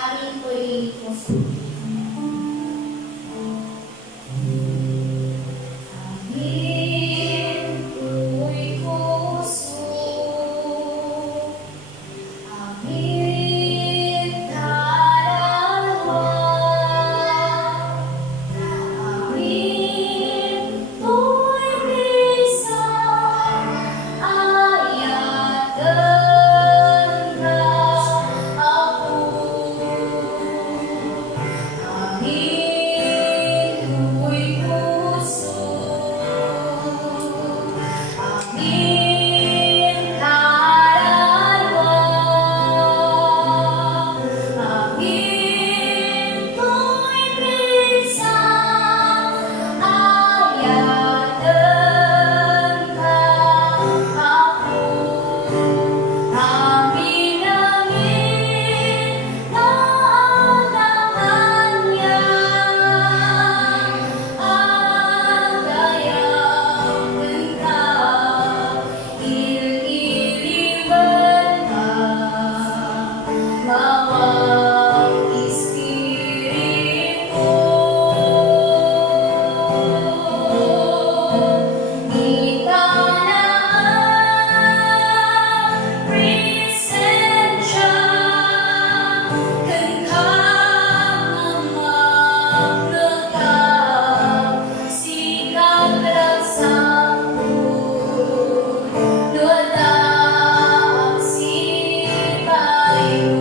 Amin po'y puso. Amin po'y puso. Amin kaluluwa. Amin po'y pisang ayat ganda ako. Amin po'y puso. Amin kaluluwa. Amin po'y pisang ayat ganda ako. Amin, amin na ang laman niya ang gayang ganda, ililiwan ka, bawat espiritu. Kita na ang presensya, kangkang maglegar, sikap rasaku, luwag sipay.